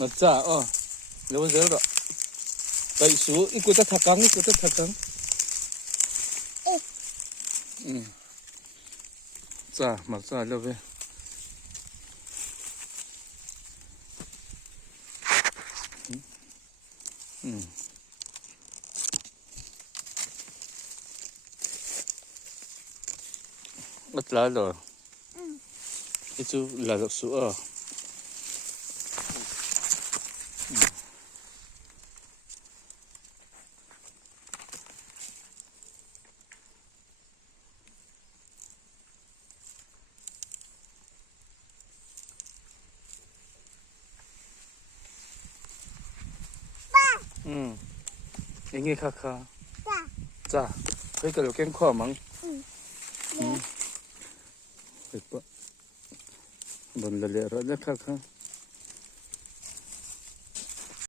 mà chả nếu giờ rồi vậy số ít cô ta thắc căng chả mà chả lâu về mất lá rồi cái chú là được số anh nghe khá khá chả cái cái cái khoa măng được bận là lẹ rồi rất khá khá